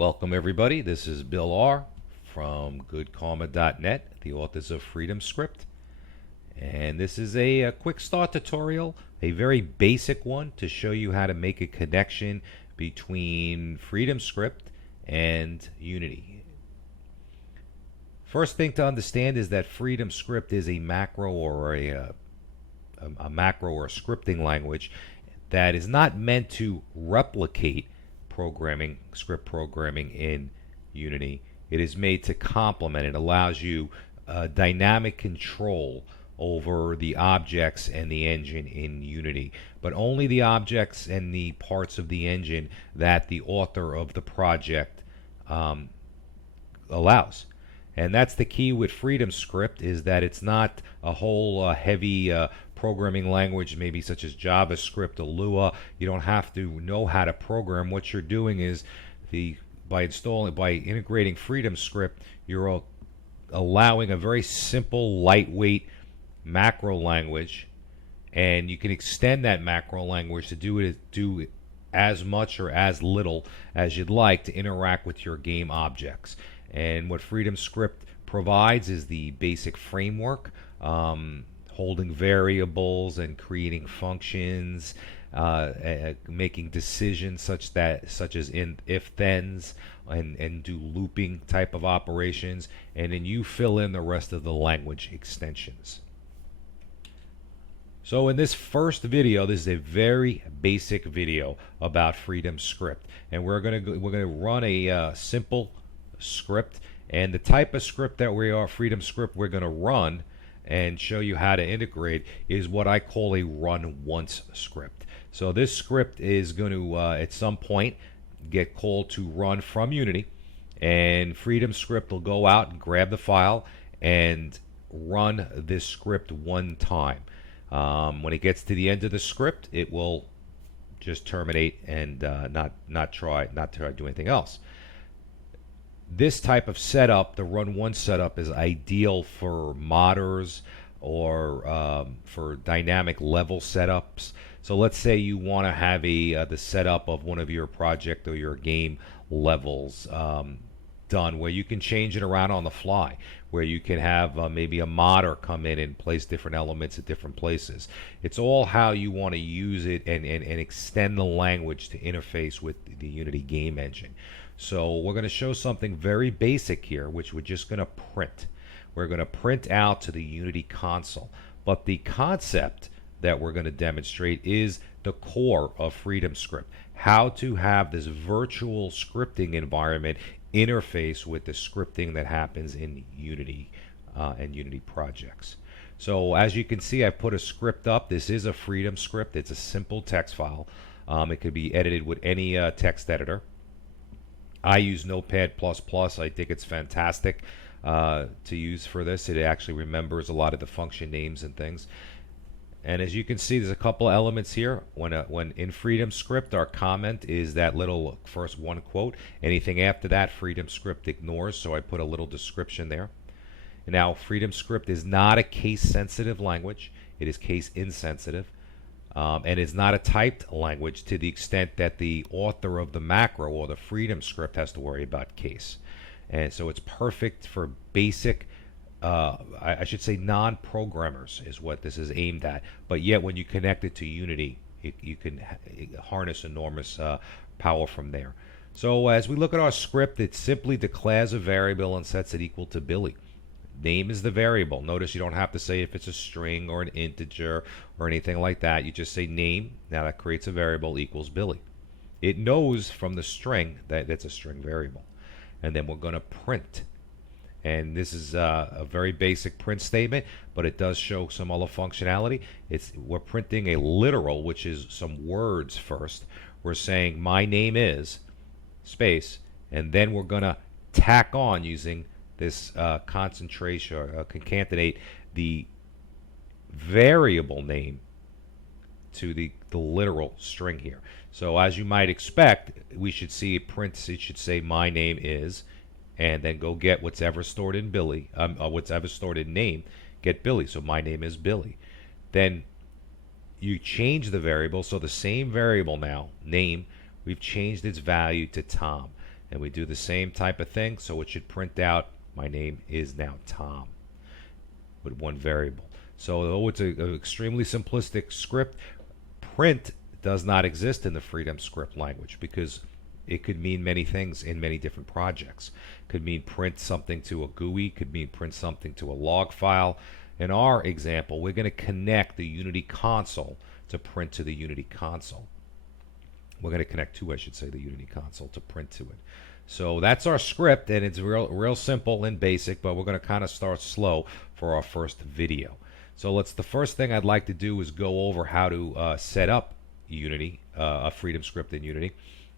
Welcome everybody. This is Bill R. from goodkarma.net, the authors of Freedom Script. And this is a quick start tutorial, a very basic one to show you how to make a connection between Freedom Script and Unity. First thing to understand is that Freedom Script is a macro or a macro or a scripting language that is not meant to replicate script programming in Unity. It is made to complement. It allows you dynamic control over the objects and the engine in Unity, but only the objects and the parts of the engine that the author of the project allows. And that's the key with Freedom Script, is that it's not a whole heavy programming language, maybe such as JavaScript or Lua. You don't have to know how to program. What you're doing is by integrating Freedom Script, you're allowing a very simple, lightweight macro language, and you can extend that macro language to do as much or as little as you'd like to interact with your game objects. And what Freedom Script provides is the basic framework, holding variables and creating functions, making decisions such as in if-thens, and do looping type of operations, and then you fill in the rest of the language extensions. So in this first video, this is a very basic video about Freedom Script, and we're gonna run a simple script, and the type of script that Freedom Script we're going to run and show you how to integrate is what I call a run once script. So this script is going to at some point get called to run from Unity, and Freedom Script will go out and grab the file and run this script one time. When it gets to the end of the script, it will just terminate and not try to do anything else. This type of setup, the run once setup, is ideal for modders or for dynamic level setups. So let's say you want to have the setup of one of your project or your game levels done, where you can change it around on the fly, where you can have maybe a modder come in and place different elements at different places. It's all how you want to use it and extend the language to interface with the Unity game engine. So we're going to show something very basic here, which we're just going to print. We're going to print out to the Unity console. But the concept that we're going to demonstrate is the core of Freedom Script, how to have this virtual scripting environment interface with the scripting that happens in Unity and Unity projects. So as you can see, I put a script up. This is a Freedom Script. It's a simple text file. It could be edited with any text editor. I use Notepad++. I think it's fantastic to use for this. It actually remembers a lot of the function names and things. And as you can see, there's a couple elements here. When in Freedom Script, our comment is that little first one quote. Anything after that, Freedom Script ignores, so I put a little description there. And now, Freedom Script is not a case-sensitive language. It is case-insensitive. And it's not a typed language to the extent that the author of the macro or the Freedom Script has to worry about case. And so it's perfect for basic, I should say non-programmers is what this is aimed at. But yet when you connect it to Unity, you can harness enormous power from there. So as we look at our script, it simply declares a variable and sets it equal to Billy. Name is the variable. Notice you don't have to say if it's a string or an integer or anything like that. You just say name. Now that creates a variable equals Billy. It knows from the string that it's a string variable. And then we're going to print. And this is a very basic print statement, but it does show some other functionality. We're printing a literal, which is some words first. We're saying my name is space, and then we're going to tack on using this concentration or concatenate the variable name to the literal string here. So as you might expect, we should see it prints. It should say my name is, and then go get what's ever stored in Billy, what's ever stored in name, get Billy. So my name is Billy. Then you change the variable, so the same variable now, name, we've changed its value to Tom. and we do the same type of thing, so it should print out my name is now Tom with one variable. So though it's an extremely simplistic script, print does not exist in the Freedom script language because it could mean many things in many different projects. Could mean print something to a GUI, could mean print something to a log file. In our example, we're going to connect the Unity console to print to the Unity console. We're going to connect to, I should say, the Unity console to print to it. So that's our script, and it's real simple and basic, but we're going to kind of start slow for our first video. So the first thing I'd like to do is go over how to set up Unity, a Freedom script in Unity.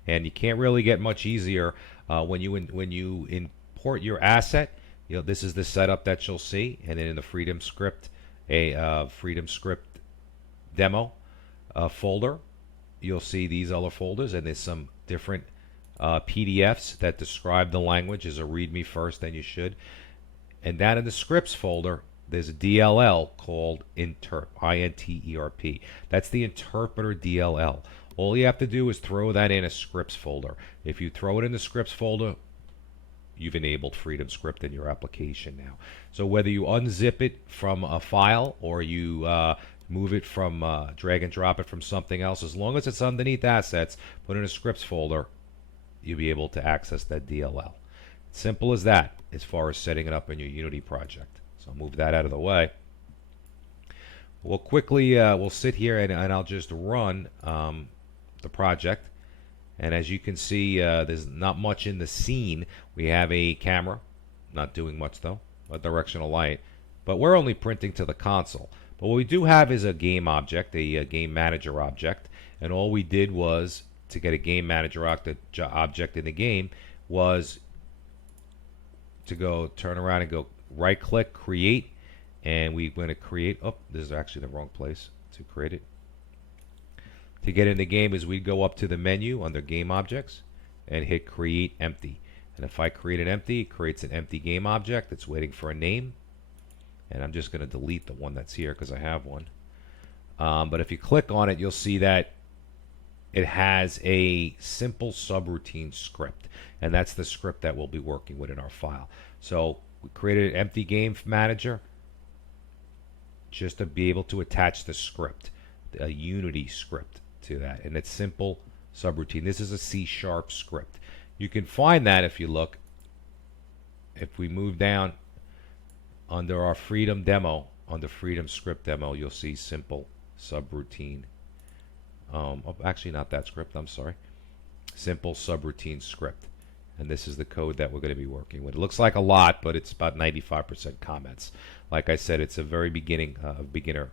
And you can't really get much easier when you import your asset. You know, this is the setup that you'll see, and then in the Freedom script, a Freedom script demo folder, you'll see these other folders, and there's some different PDFs that describe the language as a README first, then you should. And down in the scripts folder, there's a DLL called interp, I-N-T-E-R-P. That's the interpreter DLL. All you have to do is throw that in a scripts folder. If you throw it in the scripts folder, you've enabled Freedom script in your application now. So whether you unzip it from a file or you move it from, drag and drop it from something else, as long as it's underneath assets, put it in a scripts folder, you'll be able to access that DLL. Simple as that as far as setting it up in your Unity project. So I'll move that out of the way. We'll quickly, we'll sit here and I'll just run the project. And as you can see, there's not much in the scene. We have a camera, not doing much though, a directional light, but we're only printing to the console. But what we do have is a game object, a game manager object, and all we did was to get a game manager object in the game was to go turn around and go right click, create, and we're going to create, oh, this is actually the wrong place to create it. To get in the game is we go up to the menu under game objects and hit create empty. And if I create an empty, it creates an empty game object that's waiting for a name. And I'm just going to delete the one that's here because I have one. But if you click on it, you'll see that it has a simple subroutine script. And that's the script that we'll be working with in our file. So we created an empty game manager just to be able to attach the script, a Unity script to that. And it's simple subroutine. This is a C# script. You can find that if you look. If we move down under our Freedom demo, under Freedom script demo, you'll see simple subroutine. Actually, not that script, I'm sorry. Simple subroutine script. And this is the code that we're going to be working with. It looks like a lot, but it's about 95% comments. Like I said, it's a very beginner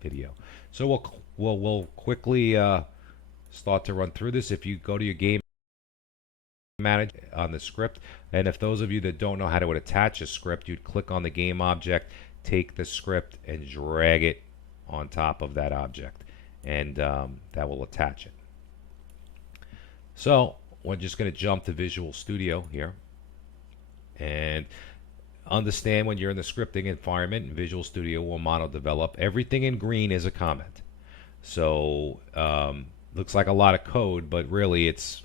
video. So we'll quickly start to run through this. If you go to your game manager on the script, and if those of you that don't know how to attach a script, you'd click on the game object, take the script, and drag it on top of that object, and that will attach it. So we're just going to jump to Visual Studio here and understand when you're in the scripting environment, Visual Studio will mono develop. Everything in green is a comment. So looks like a lot of code, but really it's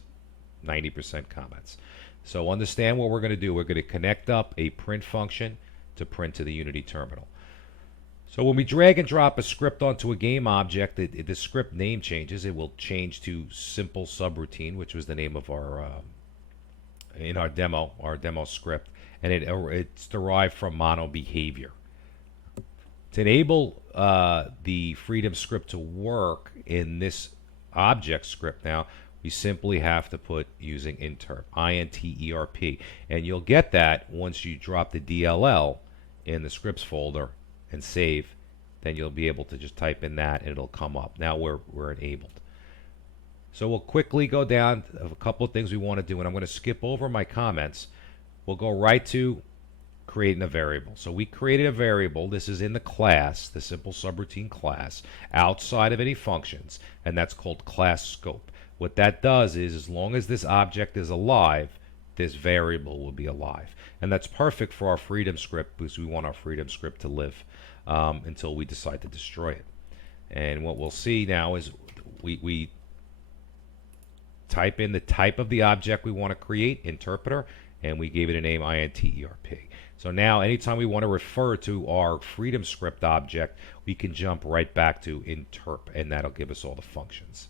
90% comments. So understand what we're going to do. We're going to connect up a print function to print to the Unity terminal. So when we drag and drop a script onto a game object, the script name changes. It will change to simple subroutine, which was the name of our in our demo script, and it's derived from mono behavior. To enable the Freedom script to work in this object script now, we simply have to put using interp, I-N-T-E-R-P, and you'll get that once you drop the DLL in the scripts folder and save. Then you'll be able to just type in that and it'll come up. Now we're enabled. So we'll quickly go down of a couple of things we want to do, and I'm going to skip over my comments. We'll go right to creating a variable. So we created a variable. This is in the class, the simple subroutine class, outside of any functions, and that's called class scope. What that does is, as long as this object is alive, this variable will be alive. And that's perfect for our Freedom script because we want our Freedom script to live until we decide to destroy it. And what we'll see now is we type in the type of the object we want to create, interpreter, and we gave it a name interp. So now anytime we want to refer to our freedom script object, we can jump right back to interp, and that'll give us all the functions.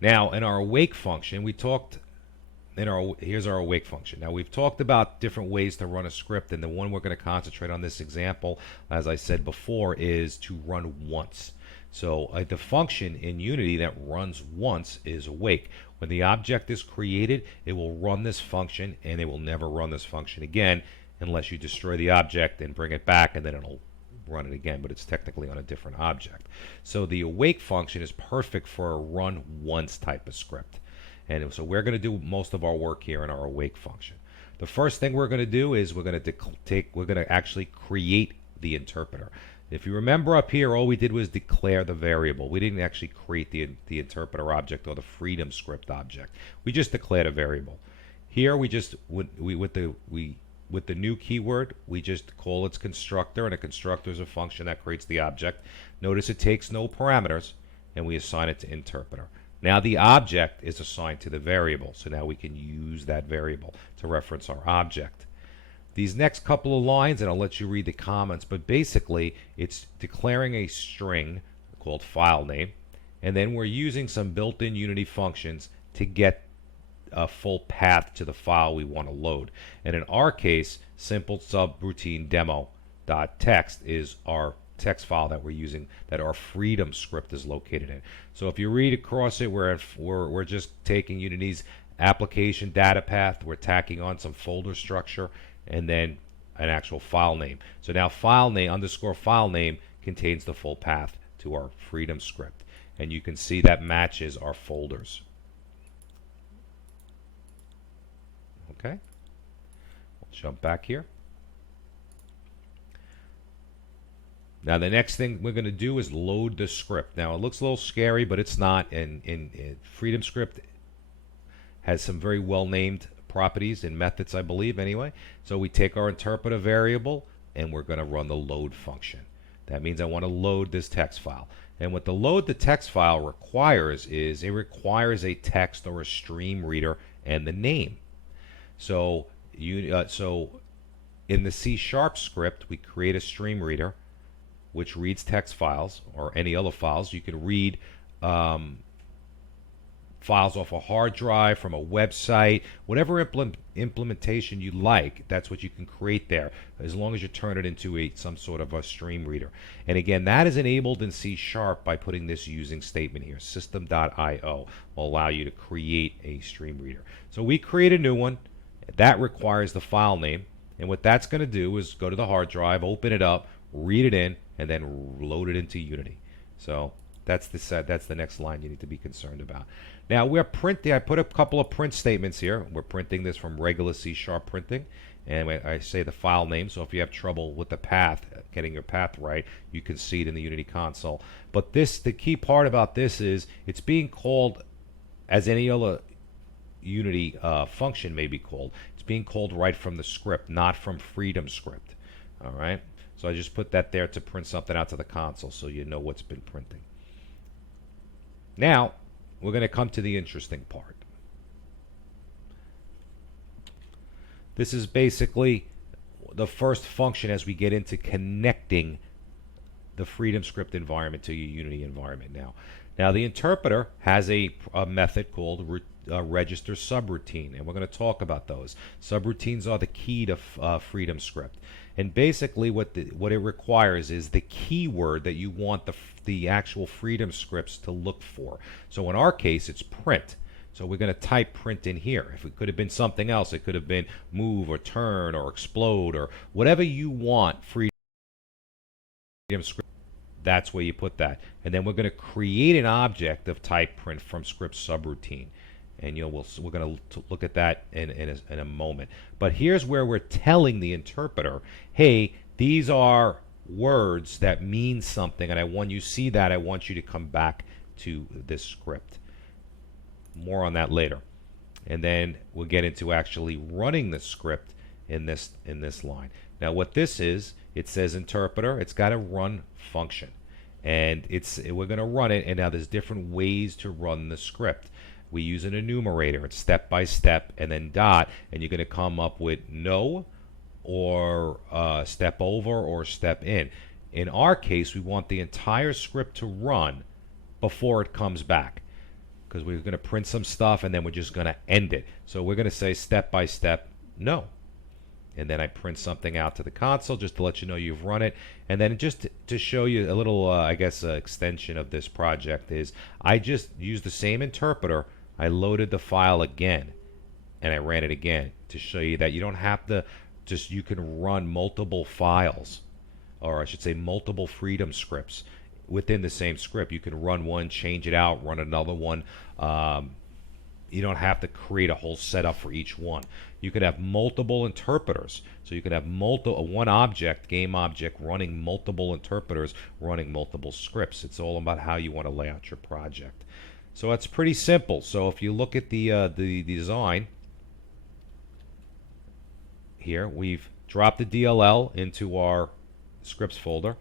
Now in our awake function, we talked here's our awake function. Now we've talked about different ways to run a script, and the one we're going to concentrate on this example, as I said before, is to run once. So the function in Unity that runs once is awake. When the object is created, it will run this function, and it will never run this function again unless you destroy the object and bring it back, and then it'll run it again, but it's technically on a different object. So the awake function is perfect for a run once type of script. And so we're going to do most of our work here in our awake function. The first thing we're going to do is we're going to actually create the interpreter. If you remember up here, all we did was declare the variable. We didn't actually create the interpreter object or the freedom script object. We just declared a variable. Here we just with the new keyword, we just call its constructor, and a constructor is a function that creates the object. Notice it takes no parameters, and we assign it to interpreter. Now the object is assigned to the variable, so now we can use that variable to reference our object. These next couple of lines, and I'll let you read the comments, but basically it's declaring a string called file name, and then we're using some built-in Unity functions to get a full path to the file we want to load. And in our case, simple subroutine demo.txt is our text file that we're using, that our freedom script is located in. So if you read across it, we're just taking Unity's application data path, we're tacking on some folder structure, and then an actual file name. So now file name underscore file name contains the full path to our freedom script, and you can see that matches our folders. Okay, we'll jump back here. Now the next thing we're going to do is load the script. Now it looks a little scary, but it's not. And freedom script has some very well named properties and methods, I believe, anyway. So we take our interpreter variable and we're going to run the load function. That means I want to load this text file. And what the load the text file requires is it requires a text or a stream reader and the name. So in the C# script, we create a stream reader which reads text files or any other files. You can read files off a hard drive, from a website, whatever implementation you like. That's what you can create there, as long as you turn it into some sort of a stream reader. And again, that is enabled in C# by putting this using statement here. System.io will allow you to create a stream reader. So we create a new one. That requires the file name. And what that's going to do is go to the hard drive, open it up, read it in, and then load it into Unity. So that's the next line you need to be concerned about. Now we're printing. I put a couple of print statements here. We're printing this from regular C# printing, and I say the file name. So if you have trouble with the path, getting your path right, you can see it in the Unity console. But the key part about this is it's being called as any other Unity function may be called. It's being called right from the script, not from freedom script. All right. So I just put that there to print something out to the console so you know what's been printing. Now, we're going to come to the interesting part. This is basically the first function as we get into connecting the freedom script environment to your Unity environment Now the interpreter has a method called register subroutine, and we're going to talk about those. Subroutines are the key to freedom script. And basically what it requires is the keyword that you want the actual freedom scripts to look for. So in our case, it's print. So we're going to type print in here. If it could have been something else, it could have been move or turn or explode or whatever you want freedom script. That's where you put that. And then we're going to create an object of type print from script subroutine. And we're going to look at that in a moment. But here's where we're telling the interpreter, hey, these are words that mean something, and when you see that, I want you to come back to this script. More on that later. And then we'll get into actually running the script in this line. Now what this is, it says interpreter, it's got a run function. and we're going to run it. And now there's different ways to run the script. We use an enumerator. It's step by step, and then dot, and you're going to come up with no, or step over, or step in. In our case, we want the entire script to run before it comes back, because we're going to print some stuff and then we're just going to end it. So we're going to say step by step no, and then I print something out to the console just to let you know you've run it. And then just to show you a little I guess extension of this project is I just used the same interpreter. I loaded the file again and I ran it again to show you that you don't have to just, you can run multiple files, or I should say multiple Freedom scripts within the same script. You can run one, change it out, run another one. You don't have to create a whole setup for each one. You could have multiple interpreters. So you could have one object, game object, running multiple interpreters, running multiple scripts. It's all about how you want to lay out your project. So it's pretty simple. So if you look at the design here, we've dropped the DLL into our scripts folder.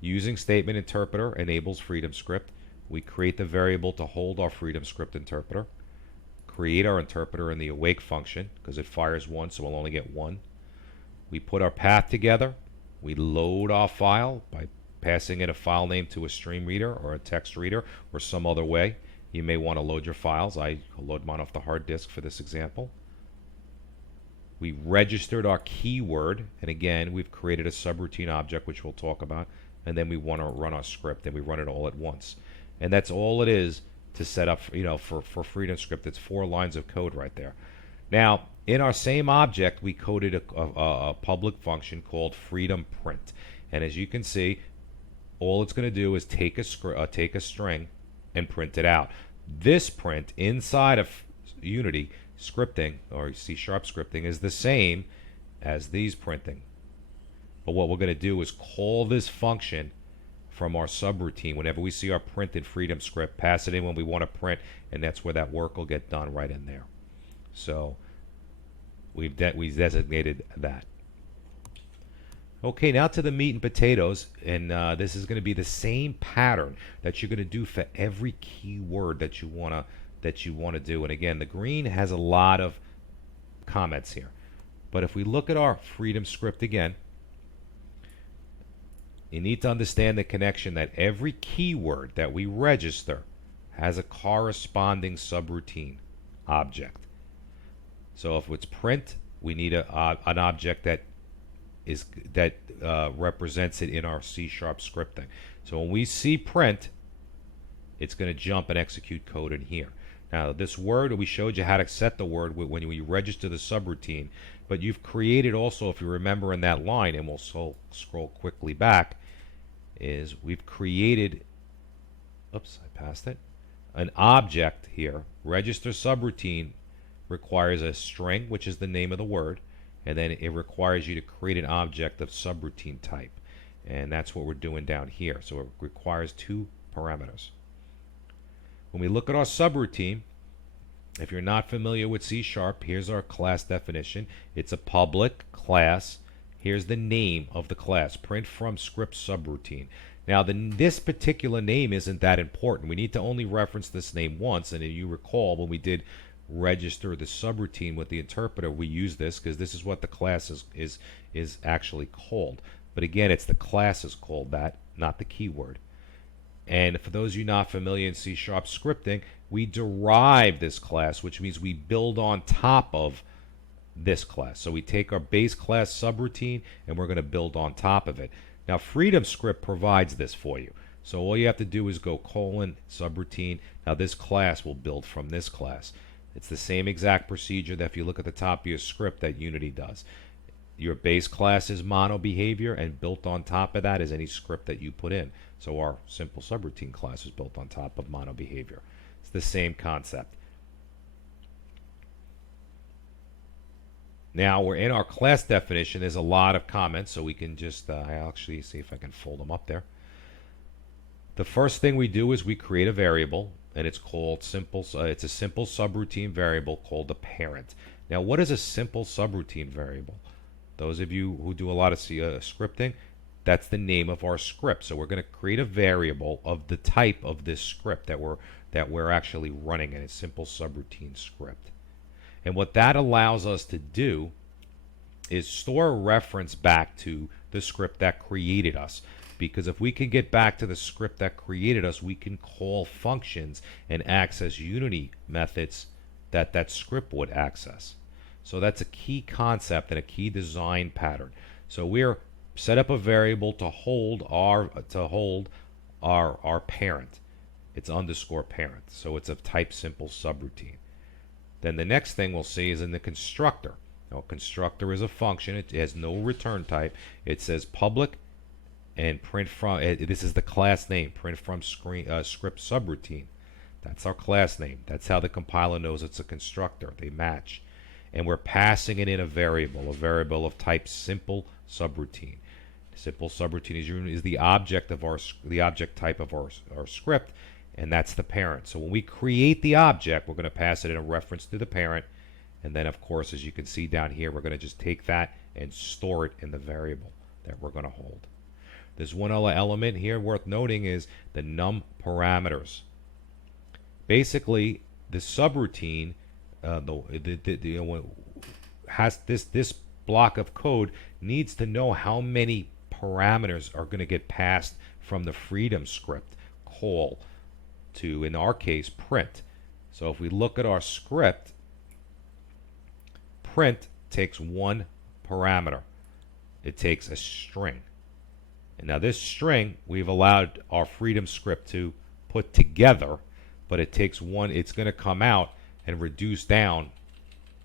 Using statement interpreter enables Freedom script. We create the variable to hold our Freedom script interpreter. Create our interpreter in the awake function because it fires once, so we'll only get one. We put our path together. We load our file by passing in a file name to a stream reader or a text reader or some other way. You may want to load your files. I load mine off the hard disk for this example. We registered our keyword, and again, we've created a subroutine object, which we'll talk about. And then we want to run our script, and we run it all at once. And that's all it is to set up, for Freedom script. It's 4 lines of code right there. Now, in our same object, we coded a public function called Freedom print. And as you can see, all it's going to do is take a string and print it out. This print inside of Unity scripting, or C# scripting, is the same as these printing. But what we're going to do is call this function from our subroutine. Whenever we see our print in Freedom script, pass it in when we want to print, and that's where that work will get done right in there. So we've designated that. Okay, now to the meat and potatoes, and this is going to be the same pattern that you're going to do for every keyword that you want to do. And again, the green has a lot of comments here. But if we look at our Freedom script again, you need to understand the connection that every keyword that we register has a corresponding subroutine object. So if it's print, we need an object that represents it in our C# scripting. So when we see print, it's going to jump and execute code in here. Now this word, we showed you how to set the word when you register the subroutine, but you've created also, if you remember in that line, and we'll scroll quickly back, is we've created, oops, I passed it, an object here. Register subroutine requires a string, which is the name of the word, and then it requires you to create an object of subroutine type, and that's what we're doing down here. So it requires 2 parameters. When we look at our subroutine, if you're not familiar with C#, here's our class definition. It's a public class. Here's the name of the class, print from script subroutine. Now, this particular name isn't that important. We need to only reference this name once, and if you recall, when we did register the subroutine with the interpreter, we used this because this is what the class is actually called. But again, it's the class is called that, not the keyword. And for those of you not familiar in C# scripting, we derive this class, which means we build on top of this class. So we take our base class subroutine and we're going to build on top of it. Now Freedom script provides this for you. So all you have to do is go : subroutine. Now this class will build from this class. It's the same exact procedure that if you look at the top of your script that Unity does. Your base class is mono behavior, and built on top of that is any script that you put in. So our simple subroutine class is built on top of mono behavior. It's the same concept. Now we're in our class definition. There's a lot of comments, so we can just I'll actually see if I can fold them up there. The first thing we do is we create a variable, and it's called simple. It's a simple subroutine variable called the parent. Now, what is a simple subroutine variable? Those of you who do a lot of scripting, That's the name of our script. So we're going to create a variable of the type of this script that we're actually running in a simple subroutine script. And what that allows us to do is store a reference back to the script that created us. Because if we can get back to the script that created us, we can call functions and access Unity methods that script would access. So that's a key concept and a key design pattern. So we're set up a variable to hold our parent. It's underscore parent. So it's a type simple subroutine. Then the next thing we'll see is in the constructor. Now, a constructor is a function. It has no return type. It says public and print from. This is the class name. Print from script subroutine. That's our class name. That's how the compiler knows it's a constructor. They match. And we're passing it in a variable of type simple subroutine. Simple subroutine is the object of the object type of our script, and that's the parent. So when we create the object, we're going to pass it in a reference to the parent, and then of course, as you can see down here, we're going to just take that and store it in the variable that we're going to hold. There's one other element here worth noting is the num parameters. Basically, the subroutine has this block of code needs to know how many parameters are going to get passed from the freedom script call to, in our case, print. So if we look at our script, print takes one parameter. It takes a string. And now this string we've allowed our freedom script to put together, but it takes one, it's going to come out and reduce down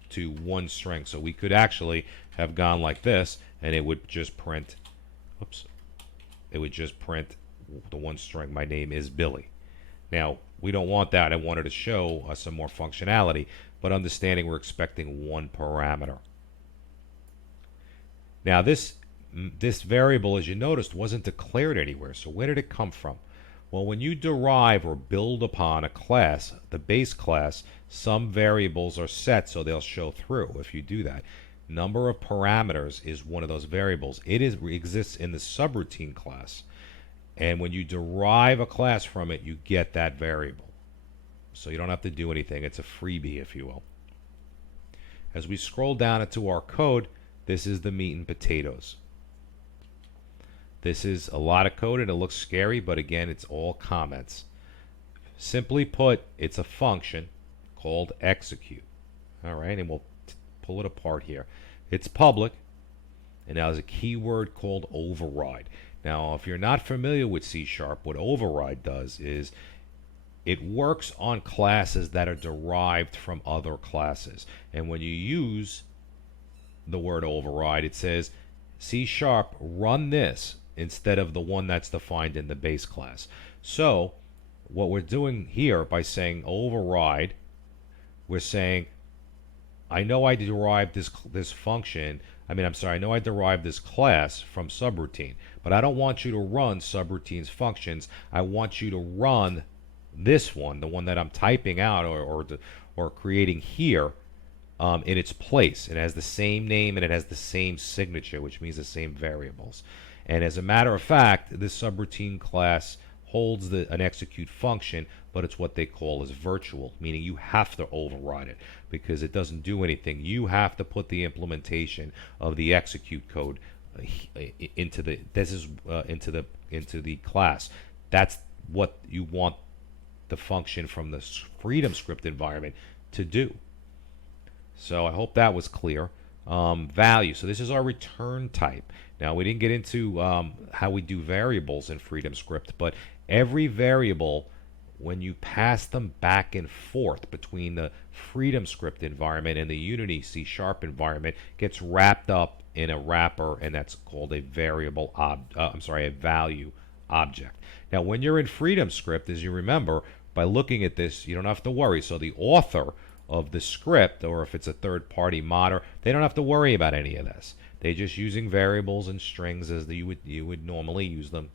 to one string. So we could actually have gone like this, and it would just print, it would just print the one string, my name is Billy. Now, we don't want that. I wanted to show some more functionality, but understanding we're expecting one parameter. Now, this variable, as you noticed, wasn't declared anywhere. So where did it come from? Well, when you derive or build upon a class, the base class, some variables are set so they'll show through if you do that. Number of parameters is one of those variables. It exists in the subroutine class. And when you derive a class from it, you get that variable. So you don't have to do anything. It's a freebie, if you will. As we scroll down into our code, this is the meat and potatoes. This is a lot of code and it looks scary, but again, it's all comments. Simply put, it's a function called execute. All right, and we'll pull it apart here. It's public, and now there's a keyword called override. Now, if you're not familiar with C#, what override does is it works on classes that are derived from other classes. And when you use the word override, it says C# run this instead of the one that's defined in the base class. So what we're doing here by saying override, we're saying I know I derived this function. I know I derived this class from subroutine, but I don't want you to run subroutine's functions. I want you to run this one, the one that I'm typing out or creating here, in its place. It has the same name and it has the same signature, which means the same variables. And as a matter of fact, this subroutine class holds an execute function, but it's what they call as virtual, meaning you have to override it because it doesn't do anything. You have to put the implementation of the execute code into the class. That's what you want the function from the freedom script environment to do. So I hope that was clear. Value. So this is our return type. Now we didn't get into how we do variables in freedom script, but every variable, when you pass them back and forth between the freedom script environment and the Unity C# environment, gets wrapped up in a wrapper, and that's called a variable a value object. Now when you're in freedom script, as you remember, by looking at this, you don't have to worry. So the author of the script, or if it's a third-party modder, they don't have to worry about any of this. They're just using variables and strings as you would normally use them.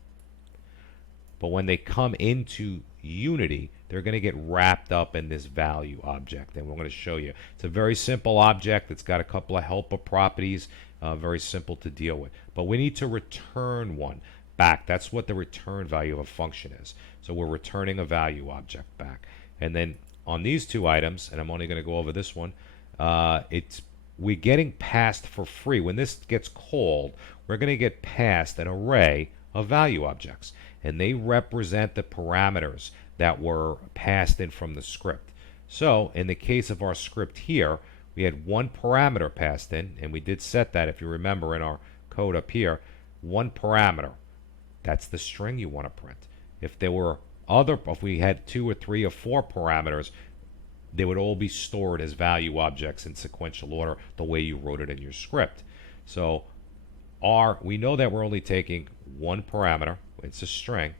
But when they come into Unity, they're going to get wrapped up in this value object, and we're going to show you. It's a very simple object. It's got a couple of helper properties, very simple to deal with. But we need to return one back. That's what the return value of a function is. So we're returning a value object back. And then on these two items, and I'm only going to go over this one, we're getting passed for free. When this gets called, we're going to get passed an array of value objects, and they represent the parameters that were passed in from the script. So in the case of our script here, we had one parameter passed in, and we did set that, if you remember, in our code up here, one parameter. That's the string you want to print. If we had 2 or 3 or 4 parameters, they would all be stored as value objects in sequential order, the way you wrote it in your script. So we know that we're only taking one parameter. It's a string.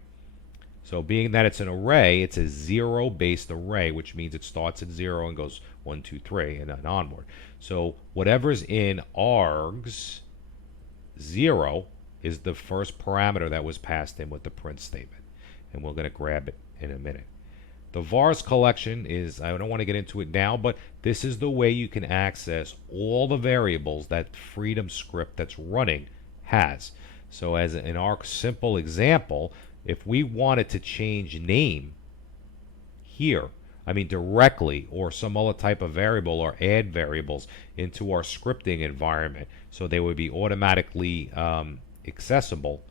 So being that it's an array, it's a zero-based array, which means it starts at 0 and goes 1, 2, 3, and then onward. So whatever's in args 0 is the first parameter that was passed in with the print statement. And we're going to grab it in a minute. The vars collection is, I don't want to get into it now, but this is the way you can access all the variables that Freedom script that's running has. So as in our simple example, if we wanted to change name here, directly, or some other type of variable, or add variables into our scripting environment so they would be automatically accessible,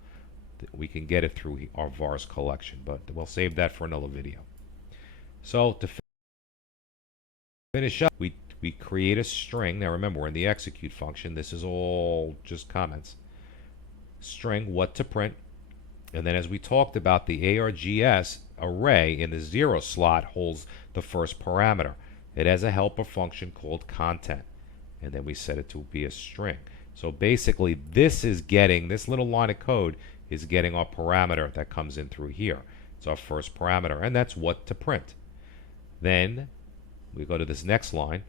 we can get it through our vars collection, but we'll save that for another video. So to finish up, we create a string. Now remember, we're in the execute function. This is all just comments. String what to print, and then as we talked about, the args array in the 0 slot holds the first parameter. It has a helper function called content, and then we set it to be a string. So basically this little line of code is getting our parameter that comes in through here. It's our first parameter, and that's what to print. Then we go to this next line.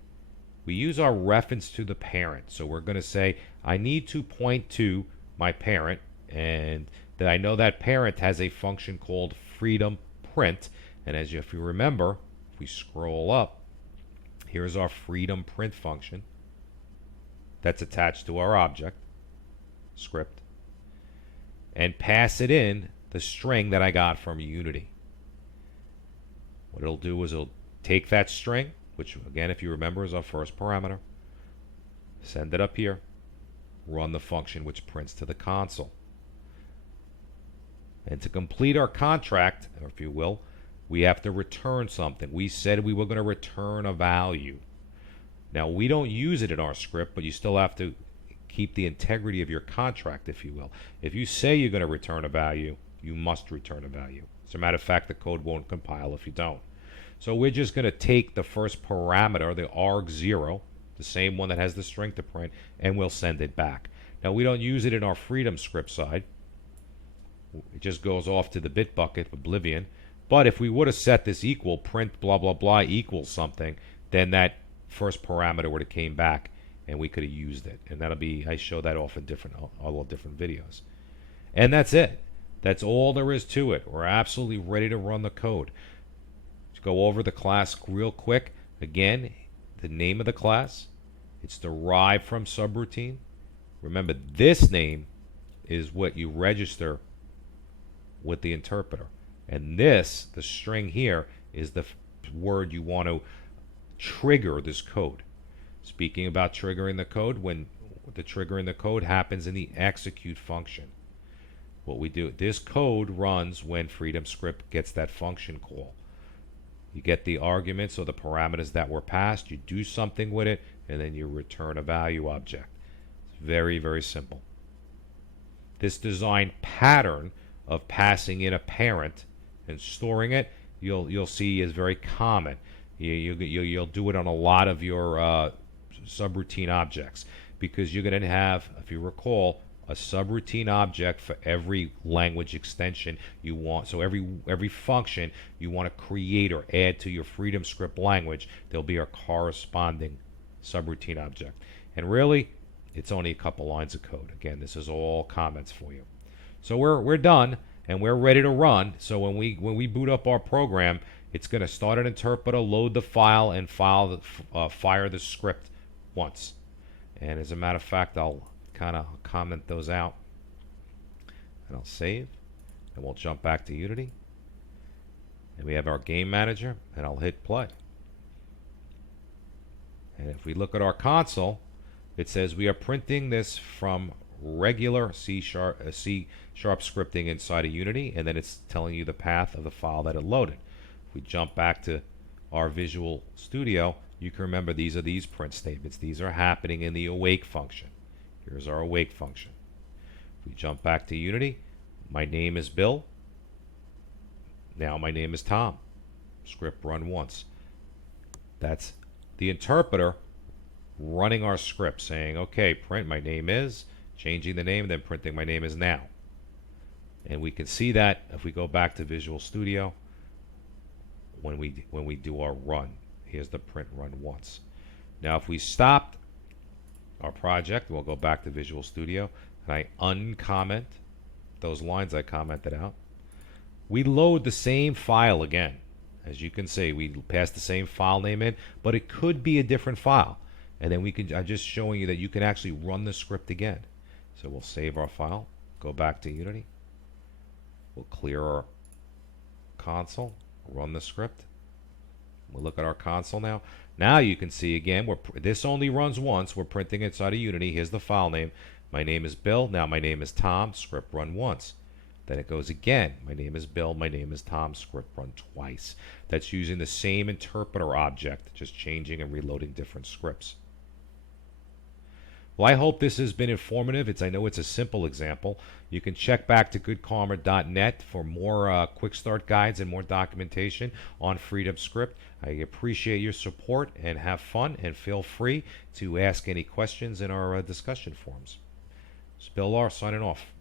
We use our reference to the parent. So we're going to say, I need to point to my parent, and that I know that parent has a function called freedom print. And if you remember, if we scroll up, here's our freedom print function that's attached to our object script, and pass it in the string that I got from Unity. What it'll do is it'll take that string, which again, if you remember, is our first parameter, send it up here, run the function which prints to the console. And to complete our contract, or if you will, we have to return something. We said we were going to return a value. Now we don't use it in our script, but you still have to keep the integrity of your contract, if you will. If you say you're going to return a value, you must return a value. As a matter of fact, the code won't compile if you don't. So we're just going to take the first parameter, the arg0, the same one that has the string to print, and we'll send it back. Now we don't use it in our freedom script side. It just goes off to the bit bucket, oblivion. But if we would have set this equal, print blah blah blah equals something, then that first parameter would have came back and we could have used it. And that'll be, I show that off in all different videos. And that's it. That's all there is to it. We're absolutely ready to run the code. Let's go over the class real quick. Again, the name of the class, it's derived from Subroutine. Remember, this name is what you register with the interpreter. And this, the string here, is the word you want to trigger this code. Speaking about triggering the code, when the triggering the code happens in the execute function. What we do, this code runs when Freedom script gets that function call. You get the arguments or the parameters that were passed, you do something with it, and then you return a value object. It's very, very simple. This design pattern of passing in a parent and storing it, you'll see is very common. You'll do it on a lot of your subroutine objects, because you're going to have, if you recall, a subroutine object for every language extension you want. So every function you want to create or add to your Freedom script language, there'll be a corresponding subroutine object. And really, it's only a couple lines of code. Again, this is all comments for you. So we're done. and we're ready to run. So when we boot up our program, it's going to start an interpreter, load the file, and fire the script once. And as a matter of fact, I'll kind of comment those out, and I'll save, and we'll jump back to Unity. And we have our game manager, and I'll hit play. And if we look at our console, it says we are printing this from regular C# scripting inside of Unity, and then it's telling you the path of the file that it loaded. If we jump back to our Visual Studio, you can remember these are these print statements. These are happening in the awake function. Here's our awake function. If we jump back to Unity, my name is Bill. Now my name is Tom. Script run once. That's the interpreter running our script, saying, okay, print my name is, changing the name, then printing my name is now. And we can see that if we go back to Visual Studio when we do our run. Here's the print run once. Now if we stopped our project, we'll go back to Visual Studio, and I uncomment those lines I commented out. We load the same file again. As you can see, we pass the same file name in, but it could be a different file. And then I'm just showing you that you can actually run the script again. So we'll save our file, go back to Unity. We'll clear our console, run the script. We'll look at our console now. Now you can see again, this only runs once. We're printing inside of Unity. Here's the file name. My name is Bill. Now my name is Tom. Script run once. Then it goes again. My name is Bill. My name is Tom. Script run twice. That's using the same interpreter object, just changing and reloading different scripts. Well, I hope this has been informative. I know it's a simple example. You can check back to goodkarma.net for more quick start guides and more documentation on Freedom Script. I appreciate your support, and have fun, and feel free to ask any questions in our discussion forums. It's Bill R signing off.